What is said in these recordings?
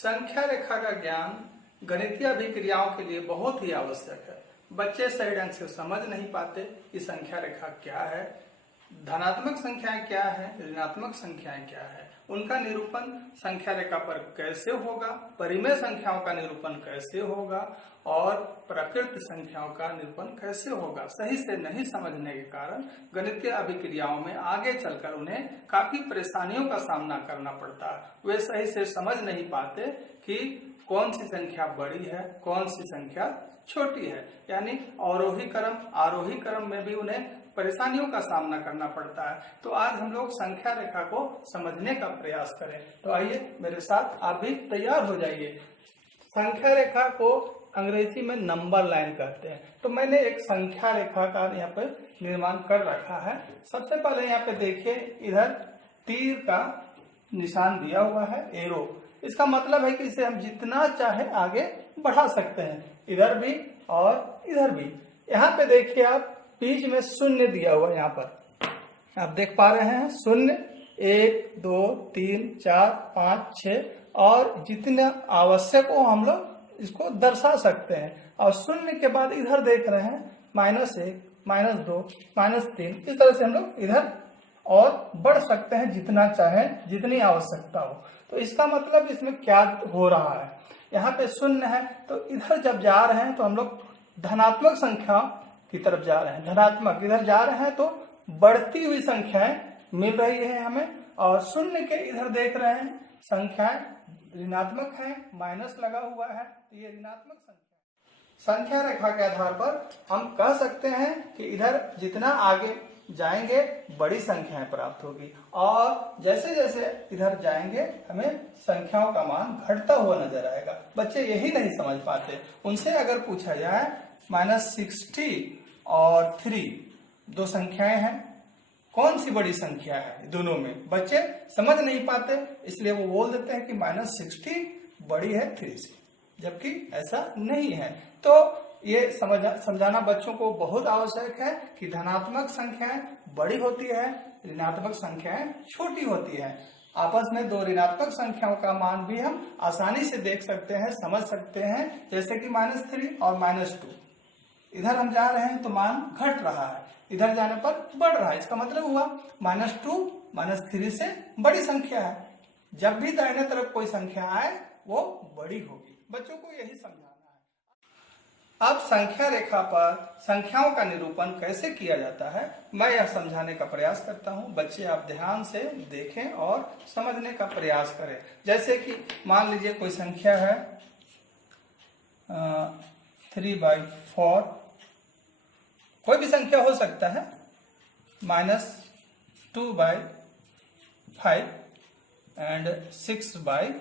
संख्या रेखा का ज्ञान गणितीय अभिक्रियाओं के लिए बहुत ही आवश्यक है। बच्चे सही ढंग से समझ नहीं पाते कि संख्या रेखा क्या है, धनात्मक संख्याएं क्या है, ऋणात्मक संख्याएं क्या है, उनका निरूपण संख्या रेखा पर कैसे होगा, परिमेय संख्याओं का निरूपण कैसे होगा और प्रकृत संख्याओं का निरूपण कैसे होगा, सही से नहीं समझने के कारण गणितीय अभिक्रियाओं में आगे चलकर उन्हें काफी परेशानियों का सामना करना पड़ता है। वे सही से समझ नहीं पाते कि कौन सी संख्या बड़ी है, कौन सी संख्या छोटी है, यानी अवरोही क्रम आरोही क्रम में भी उन्हें परेशानियों का सामना करना पड़ता है। तो आज हम लोग संख्या रेखा को समझने का प्रयास करें। तो आइए मेरे साथ आप भी तैयार हो जाइए। संख्या रेखा को अंग्रेजी में नंबर लाइन कहते हैं। तो मैंने एक संख्या रेखा का यहाँ पे निर्माण कर रखा है। सबसे पहले यहाँ पे देखिए, इधर तीर का निशान दिया हुआ है, एरो। इसका मतलब है कि इसे हम जितना चाहे आगे बढ़ा सकते हैं, इधर भी और इधर भी। यहाँ पे देखिए आप, बीच में शून्य दिया हुआ है। यहाँ पर आप देख पा रहे हैं शून्य, 1 2 3 4 5 6 और जितने आवश्यक हो हम लोग इसको दर्शा सकते हैं। और शून्य के बाद इधर देख रहे हैं -1 -2 -3, इस तरह से हम लोग इधर और बढ़ सकते हैं जितना चाहें, जितनी आवश्यकता हो। तो इसका मतलब इसमें क्या हो रहा है, यहाँ पे शून्य है तो इधर जब जा रहे हैं तो हम लोग धनात्मक संख्या की तरफ जा रहे हैं, धनात्मक इधर जा रहे हैं तो बढ़ती हुई संख्याएं मिल रही है हमें। और शून्य के इधर देख रहे हैं संख्याएं ऋणात्मक है, माइनस लगा हुआ है, ये ऋणात्मक संख्या रेखा के आधार पर हम कह सकते हैं कि इधर जितना आगे जाएंगे बड़ी संख्याएं प्राप्त होगी और जैसे जैसे इधर जाएंगे हमें संख्याओं का मान घटता हुआ नजर आएगा। बच्चे यही नहीं समझ पाते। उनसे अगर पूछा जाए -60 और 3 दो संख्याएं हैं, कौन सी बड़ी संख्या है दोनों में, बच्चे समझ नहीं पाते, इसलिए वो बोल देते हैं कि -60 बड़ी है 3 से, जबकि ऐसा नहीं है। तो ये समझाना बच्चों को बहुत आवश्यक है कि धनात्मक संख्याएं बड़ी होती है, ऋणात्मक संख्याएं छोटी होती है। आपस में दो ऋणात्मक संख्याओं का मान भी हम आसानी से देख सकते हैं, समझ सकते हैं, जैसे कि -3 और -2। इधर हम जा रहे हैं तो मान घट रहा है, इधर जाने पर बढ़ रहा है। इसका मतलब हुआ -2 -3 से बड़ी संख्या है। जब भी दाहिने तरफ कोई संख्या आए वो बड़ी होगी। बच्चों को यही समझाना है। अब संख्या रेखा पर संख्याओं का निरूपण कैसे किया जाता है, मैं यह समझाने का प्रयास करता हूं। बच्चे आप ध्यान से देखें और समझने का प्रयास करें। जैसे कि मान लीजिए कोई संख्या है 3/4, कोई भी संख्या हो सकता है, -2/5 एंड 6/5।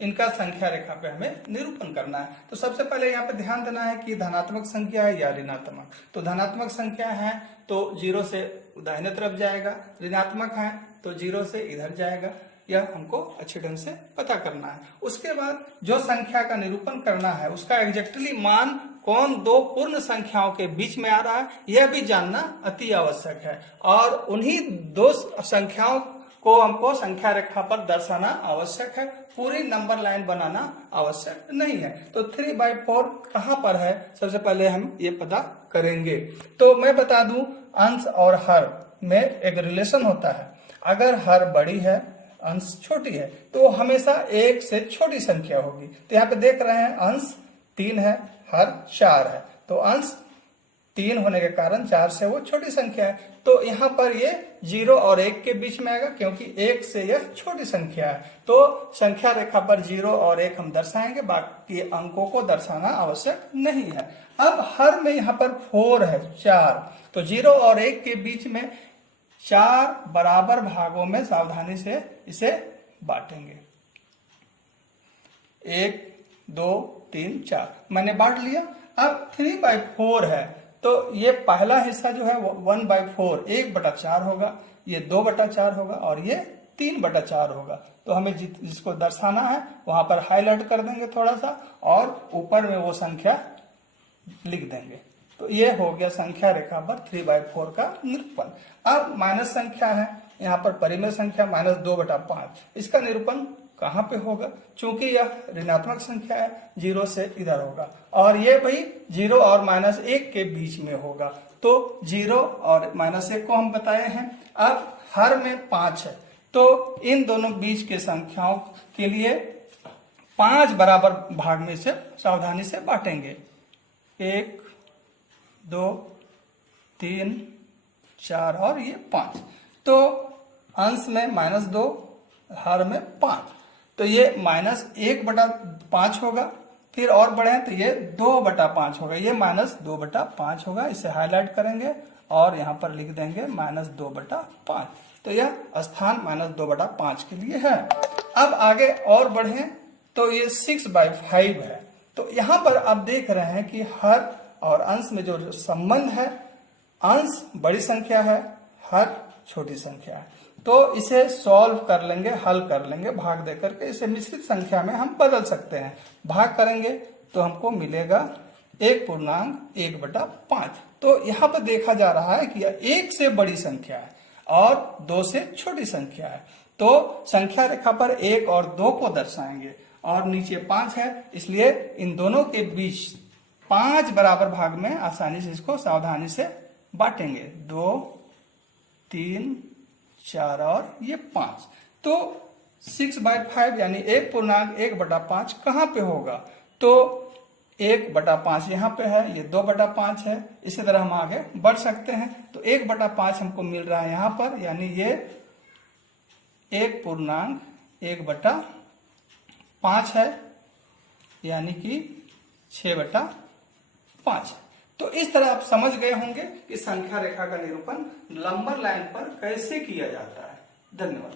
इनका संख्या रेखा पे हमें निरूपण करना है। तो सबसे पहले यहाँ पे ध्यान देना है कि धनात्मक संख्या है या ऋणात्मक। तो धनात्मक संख्या है तो 0 से दाहिने तरफ जाएगा, ऋणात्मक है तो 0 से इधर जाएगा। यह हमको अच्छे ढंग से पता करना है। उसके बाद जो संख्या का निरूपण करना है उसका एग्जैक्टली मान कौन दो पूर्ण संख्याओं के बीच में आ रहा है, यह भी जानना अति आवश्यक है। और उन्हीं दो संख्याओं को हमको संख्या रेखा पर दर्शाना आवश्यक है, पूरी नंबर लाइन बनाना आवश्यक नहीं है। तो 3/4 कहाँ पर है, सबसे पहले हम ये पता करेंगे। तो मैं बता दूं, अंश और हर में एक रिलेशन होता है। अगर हर बड़ी है, अंश छोटी है, तो हमेशा 1 से छोटी संख्या होगी। तो यहाँ पे देख रहे हैं अंश 3 है, हर 4 है, तो अंश 3 होने के कारण 4 से वो छोटी संख्या है। तो यहाँ पर ये 0 और 1 के बीच में आएगा, क्योंकि 1 से यह छोटी संख्या है। तो संख्या रेखा पर 0 और 1 हम दर्शाएंगे, बाकी अंकों को दर्शाना आवश्यक नहीं है। अब हर में यहाँ पर 4 है, 4, तो 0 और 1 के बीच में 4 बराबर भागों में सावधानी से इसे बांटेंगे। 1 2 3 4 मैंने बांट लिया। अब 3/4 है तो ये पहला हिस्सा जो है 1/4 1/4 होगा, ये 2/4 होगा और ये 3/4 होगा। तो हमें जिसको दर्शाना है वहां पर हाईलाइट कर देंगे थोड़ा सा और ऊपर में वो संख्या लिख देंगे। तो ये हो गया संख्या रेखा पर 3/4 का निरूपण। अब माइनस संख्या है यहाँ पर परिमेय संख्या -2/5। इसका निरूपण कहाँ पे होगा? चूंकि यह ऋणात्मक संख्या है, 0 से इधर होगा और ये भाई 0 और -1 के बीच में होगा। तो 0 और -1 को हम बताए हैं। अब हर में 5 है, तो इन दोनों बीच के संख्याओं के लिए 5 बराबर भाग में से सावधानी से बांटेंगे। 1, 2, 3, 4 और ये 5। तो अंश में -2, हर में 5, तो ये -1/5 होगा। फिर और बढ़े तो ये 2/5 होगा, ये -2/5 होगा। इसे हाईलाइट करेंगे और यहाँ पर लिख देंगे -2/5। तो यह स्थान -2/5 के लिए है। अब आगे और बढ़े तो ये 6/5 है। तो यहाँ पर आप देख रहे हैं कि हर और अंश में जो संबंध है, अंश बड़ी संख्या है, हर छोटी संख्या है। तो इसे सॉल्व कर लेंगे, हल कर लेंगे भाग देकर के। इसे मिश्रित संख्या में हम बदल सकते हैं। भाग करेंगे तो हमको मिलेगा 1/1/5। तो यहाँ पर देखा जा रहा है कि 1 से बड़ी संख्या है और 2 से छोटी संख्या है। तो संख्या रेखा पर 1 और 2 को दर्शाएंगे और नीचे 5 है, इसलिए इन दोनों के बीच 5 बराबर भाग में आसानी से इसको सावधानी से बांटेंगे। 2, 3, 4 और ये 5। तो 6/5 यानी 1/1/5 कहाँ पे होगा? तो 1/5 यहाँ पे है, ये 2/5 है। इसी तरह हम आगे बढ़ सकते हैं। तो 1/5 हमको मिल रहा है यहाँ पर, यानी ये 1/1/5 है, यानी कि 6/5। तो इस तरह आप समझ गए होंगे कि संख्या रेखा का निरूपण नंबर लाइन पर कैसे किया जाता है। धन्यवाद।